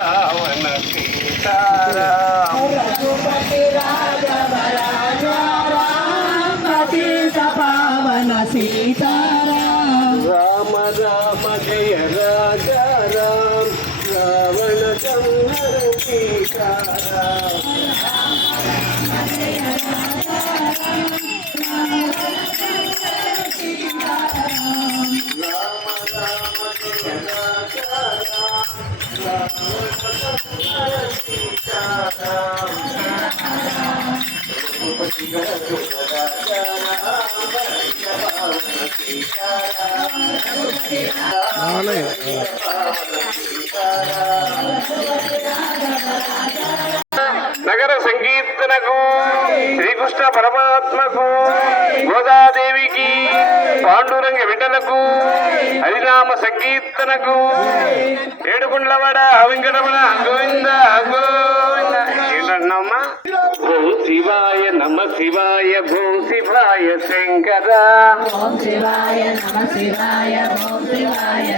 రావణ సీతారామ రఘుపతి రాఘవ రాజా రామ పతిత పావన సీతారామ రామ రామ జయ రాజా రామ రావణ సంహర సీతారామ నగర సంకీర్తనకు శ్రీకృష్ణ పరమాత్మకు గోదాదేవికి పాండురంగ విఠలకు హరినామ సంకీర్తనకు ఏడుగుండ్లవాడ వెంకటరమణ గోవింద గోవింద ఏంటన్నామ్మా ఓం శివాయ నమ శివాయ ఓం శివాయ శంకర ఓం శివాయ నమ శివాయ ఓం శివాయ